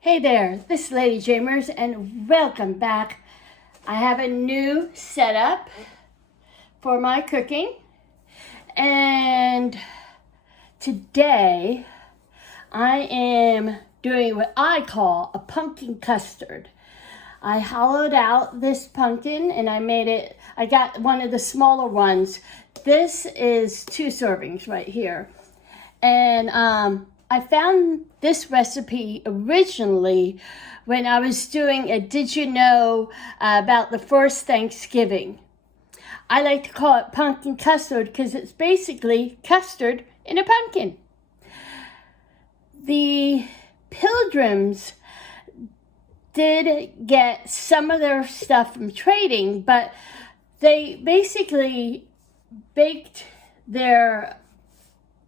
Hey there, this is Lady Jamers and welcome back. I have a new setup for my cooking, and today I am doing what I call a pumpkin custard. I hollowed out this pumpkin and I got one of the smaller ones. This is 2 servings right here. And I found this recipe originally when I was doing a Did You Know about the first Thanksgiving. I like to call it pumpkin custard because it's basically custard in a pumpkin. The Pilgrims did get some of their stuff from trading, but they basically baked their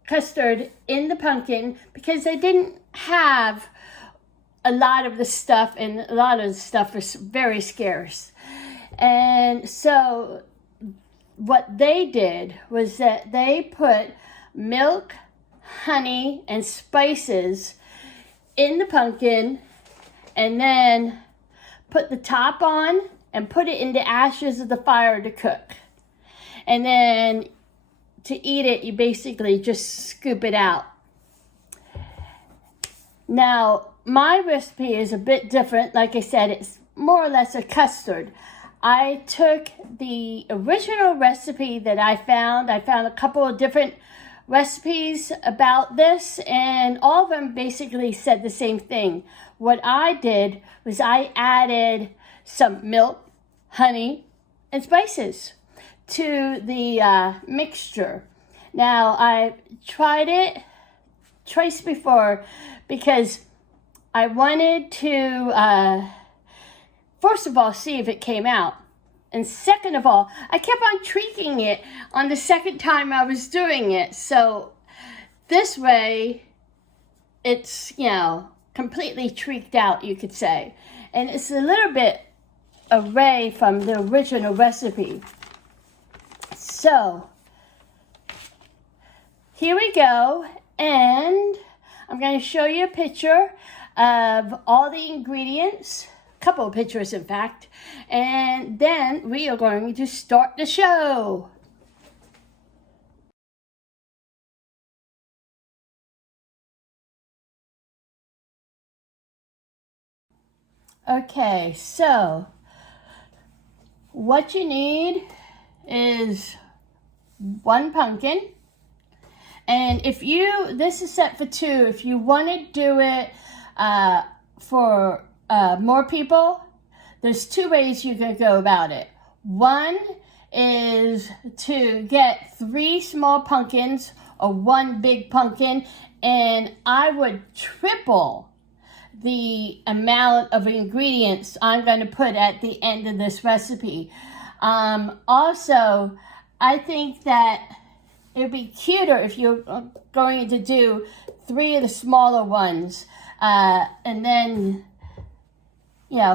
custard in the pumpkin because they didn't have a lot of the stuff, and a lot of the stuff was very scarce. And so what they did was that they put milk, honey, and spices in the pumpkin and then put the top on and put it in the ashes of the fire to cook. And then to eat it, you basically just scoop it out. Now, my recipe is a bit different. Like I said, it's more or less a custard. I took the original recipe that I found a couple of different recipes about this, and all of them basically said the same thing. What I did was I added some milk, honey, and spices to the mixture. Now, I tried it twice before because I wanted to, first of all, see if it came out. And second of all, I kept on tweaking it on the second time I was doing it. So this way, it's, completely tweaked out, you could say. And it's a little bit away from the original recipe. So, here we go, and I'm going to show you a picture of all the ingredients, a couple of pictures in fact, and then we are going to start the show. Okay, so what you need is 1 pumpkin. And this is set for 2. If you want to do it for more people, there's 2 ways you can go about it. One is to get 3 small pumpkins or 1 big pumpkin, and I would triple the amount of ingredients I'm going to put at the end of this recipe. Also, I think that it would be cuter if you're going to do 3 of the smaller ones, and then,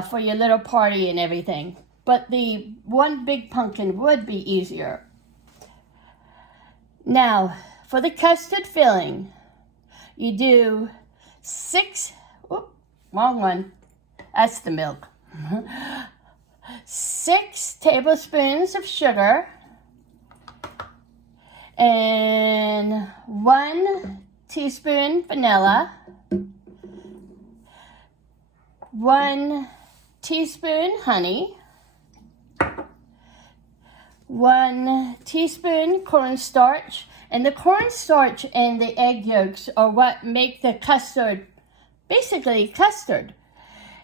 for your little party and everything. But the 1 big pumpkin would be easier. Now, for the custard filling, you do 6, wrong one, that's the milk. 6 tablespoons of sugar, and 1 teaspoon vanilla, 1 teaspoon honey, 1 teaspoon cornstarch, and the cornstarch and the egg yolks are what make the custard basically custard.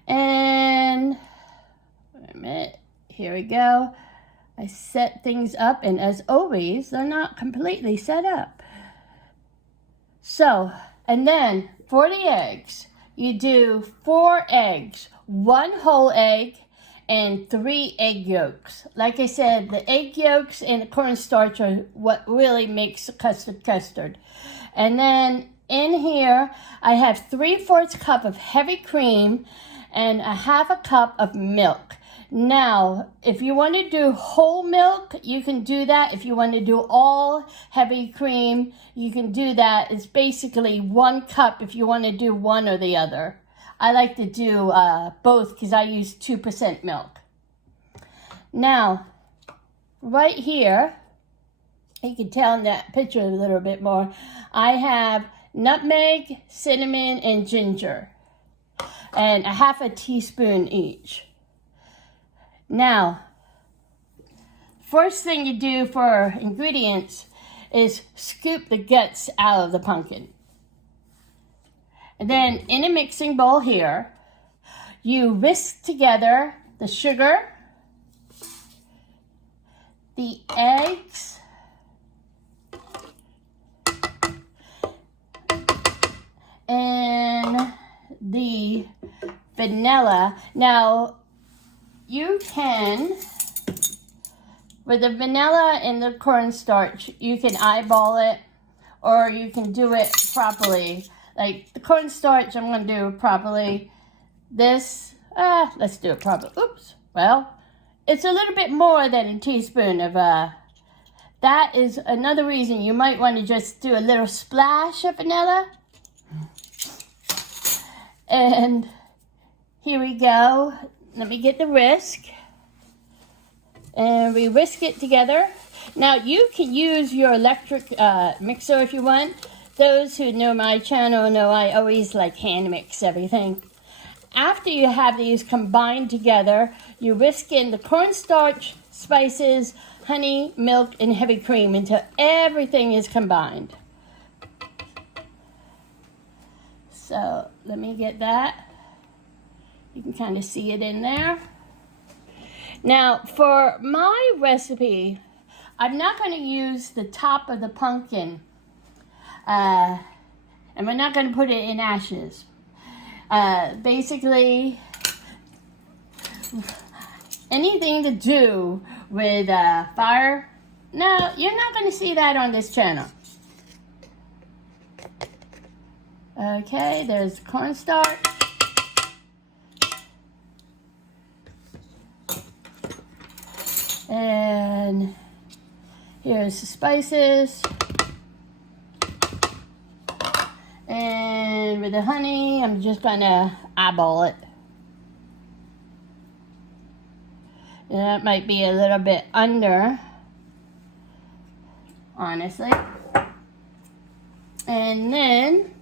And wait a minute, here we go. I set things up, and as always, they're not completely set up. So, and then for the eggs, you do 4 eggs, 1 whole egg, and 3 egg yolks. Like I said, the egg yolks and the cornstarch are what really makes the custard. And then in here, I have 3/4 cup of heavy cream and a 1/2 cup of milk. Now, if you want to do whole milk, you can do that. If you want to do all heavy cream, you can do that. It's basically 1 cup if you want to do one or the other. I like to do both because I use 2% milk. Now, right here, you can tell in that picture a little bit more, I have nutmeg, cinnamon, and ginger, and a half a teaspoon each. Now, first thing you do for ingredients is scoop the guts out of the pumpkin. And then in a mixing bowl here, you whisk together the sugar, the eggs, and the vanilla. Now, you can, with the vanilla and the cornstarch, you can eyeball it, or you can do it properly. Like the cornstarch, I'm going to do properly. This, let's do it properly. Oops. Well, it's a little bit more than a teaspoon of, that is another reason you might want to just do a little splash of vanilla. And here we go. Let me get the whisk. And we whisk it together. Now, you can use your electric mixer if you want. Those who know my channel know I always like hand mix everything. After you have these combined together, you whisk in the cornstarch, spices, honey, milk, and heavy cream until everything is combined. So let me get that. You can kind of see it in there. Now for my recipe, I'm not going to use the top of the pumpkin. And we're not going to put it in ashes. Basically, anything to do with fire, no, you're not going to see that on this channel. Okay, there's cornstarch. And here's the spices. And with the honey, I'm just gonna eyeball it. And that might be a little bit under, honestly. And then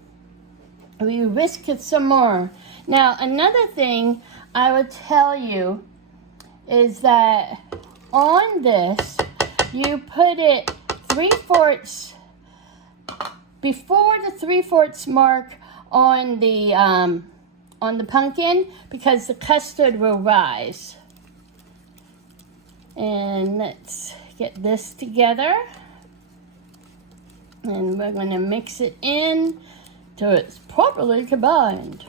we whisk it some more. Now, another thing I would tell you is that on this, you put it 3/4 before the 3/4 mark on the pumpkin, because the custard will rise. And let's get this together. And we're going to mix it in till it's properly combined.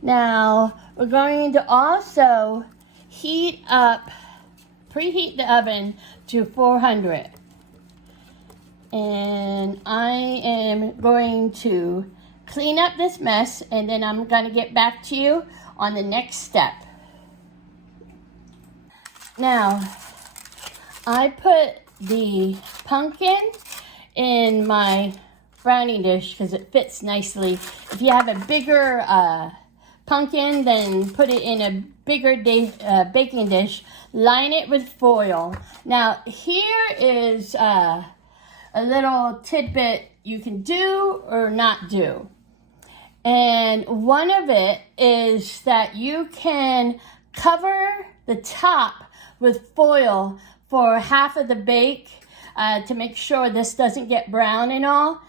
Now, we're going to also preheat the oven to 400. And I am going to clean up this mess, and then I'm going to get back to you on the next step. Now, I put the pumpkin in my brownie dish because it fits nicely. If you have a bigger pumpkin, then put it in a bigger baking dish. Line it with foil. Now, here is a little tidbit you can do or not do. And one of it is that you can cover the top with foil for half of the bake to make sure this doesn't get brown and all.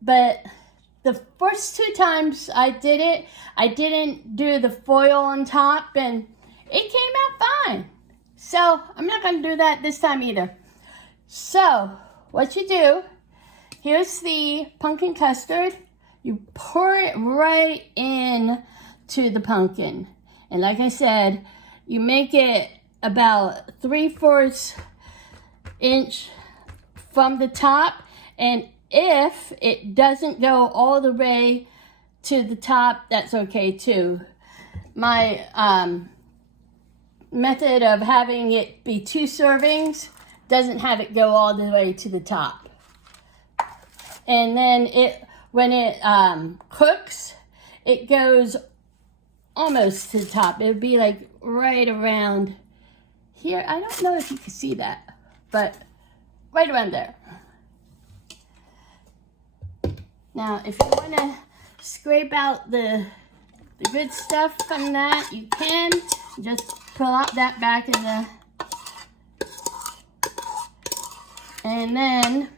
But the first 2 times I did it, I didn't do the foil on top, and it came out fine. So I'm not going to do that this time either. So what you do, here's the pumpkin custard. You pour it right in to the pumpkin. And like I said, you make it about 3/4 inch from the top. And if it doesn't go all the way to the top, that's okay too. My method of having it be 2 servings doesn't have it go all the way to the top. And then it when it cooks, it goes almost to the top. It would be like right around here. I don't know if you can see that, but right around there. Now, if you want to scrape out the good stuff from that, you can. Just pull out that back in the... And then,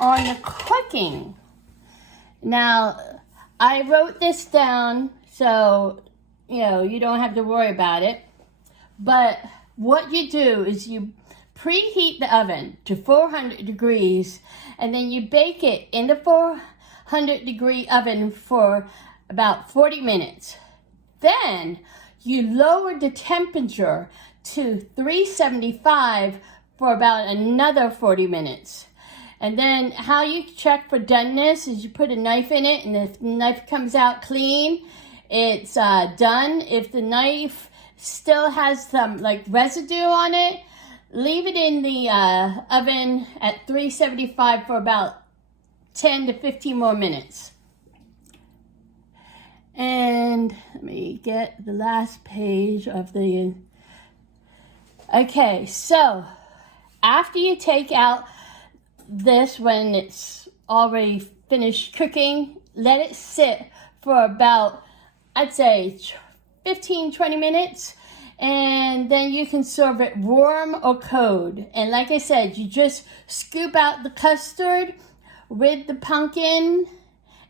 on the cooking. Now, I wrote this down so, you don't have to worry about it. But what you do is you preheat the oven to 400 degrees, and then you bake it in the 400-degree oven for about 40 minutes. Then you lower the temperature to 375 for about another 40 minutes. And then how you check for doneness is you put a knife in it, and if the knife comes out clean, it's done. If the knife still has some residue on it, leave it in the oven at 375 for about 10 to 15 more minutes. And let me get the last page of the... Okay, so after you take out this, when it's already finished cooking, let it sit for about, I'd say, 15-20 minutes. And then you can serve it warm or cold. And like I said, you just scoop out the custard with the pumpkin,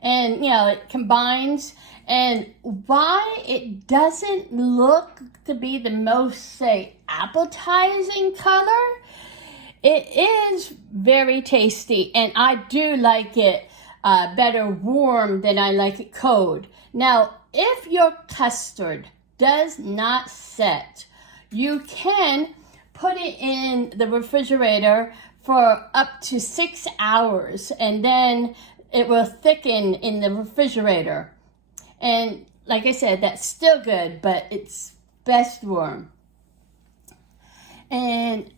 and it combines. And why it doesn't look to be the most, say, appetizing color, it is very tasty, and I do like it better warm than I like it cold. Now, if your custard does not set, you can put it in the refrigerator for up to 6 hours, and then it will thicken in the refrigerator. And like I said, that's still good, but it's best warm. And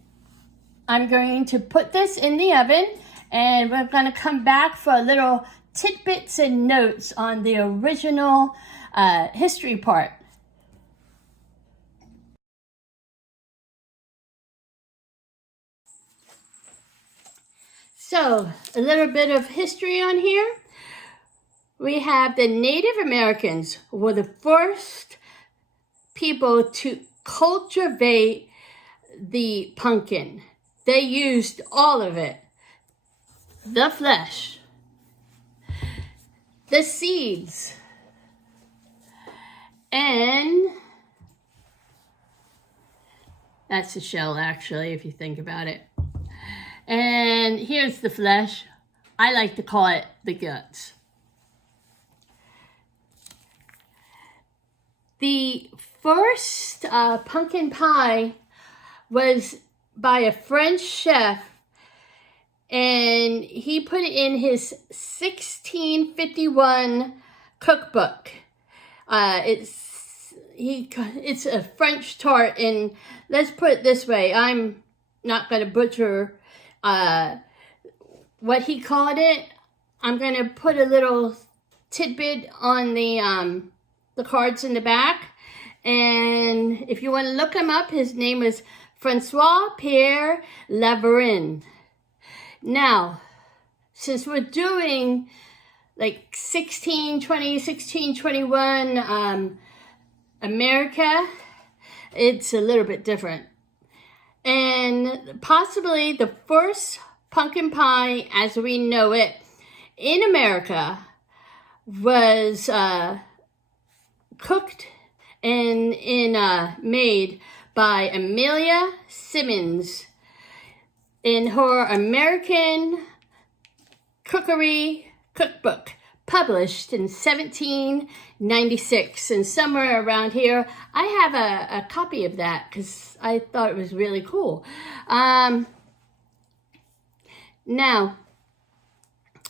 I'm going to put this in the oven, and we're going to come back for a little tidbits and notes on the original history part. So, a little bit of history on here. We have the Native Americans were the first people to cultivate the pumpkin. They used all of it. The flesh, the seeds, and that's the shell, actually, if you think about it. And here's the flesh. I like to call it the guts. The first pumpkin pie was by a French chef, and he put it in his 1651 cookbook. It's a French tart, and let's put it this way, I'm not going to butcher what he called it. I'm going to put a little tidbit on the cards in the back, and if you want to look him up, his name is Francois Pierre Laverin. Now, since we're doing like 1621 America, it's a little bit different. And possibly the first pumpkin pie as we know it in America was cooked and made by Amelia Simmons in her American Cookery Cookbook, published in 1796. And somewhere around here, I have a copy of that because I thought it was really cool. Now,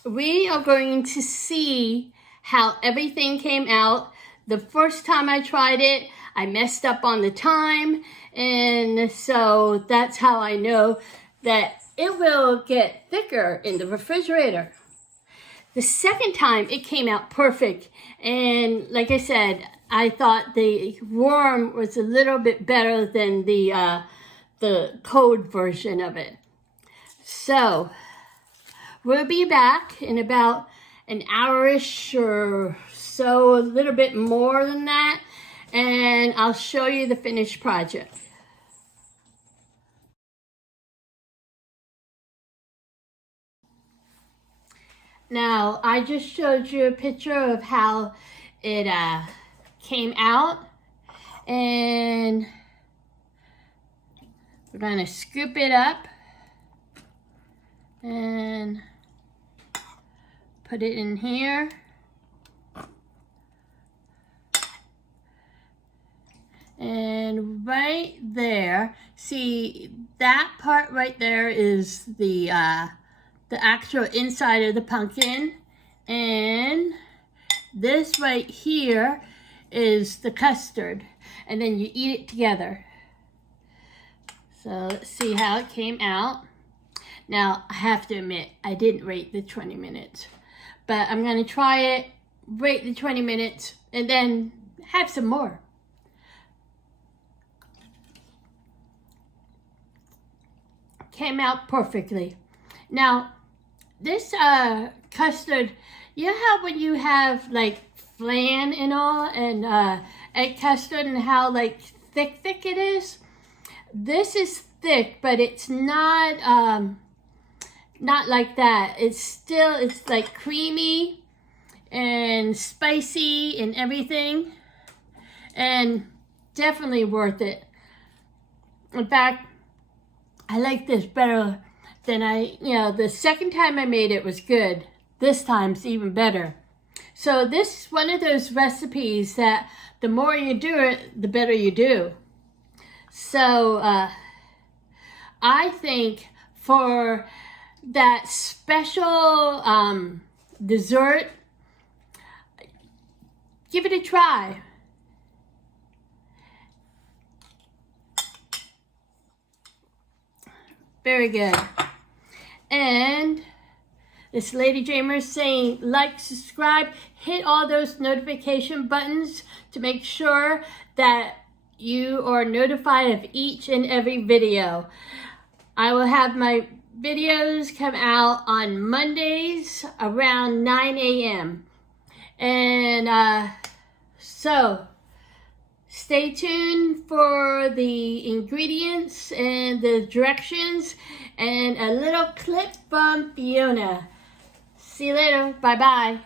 we are going to see how everything came out. The first time I tried it, I messed up on the time, and so that's how I know that it will get thicker in the refrigerator. The second time it came out perfect, and like I said, I thought the warm was a little bit better than the cold version of it. So we'll be back in about an hour-ish or so, a little bit more than that, and I'll show you the finished project. Now, I just showed you a picture of how it came out, and we're going to scoop it up and put it in here. And right there, see that part right there is the actual inside of the pumpkin, and this right here is the custard, and then you eat it together. So let's see how it came out. Now I have to admit, I didn't rate the 20 minutes, but I'm gonna try it, rate the 20 minutes, and then have some more. Came out perfectly. Now, this custard, you know how when you have like flan and all, and egg custard, and how like thick it is? This is thick, but it's not like that. It's like creamy and spicy and everything, and definitely worth it. In fact, I like this better than the second time I made it was good. This time's even better. So this is one of those recipes that the more you do it, the better you do. So I think for that special dessert, give it a try. Very good. And this Lady Jamer is saying, like, subscribe, hit all those notification buttons to make sure that you are notified of each and every video. I will have my videos come out on Mondays around 9 a.m. And so stay tuned for the ingredients and the directions and a little clip from Fiona. See you later. Bye-bye.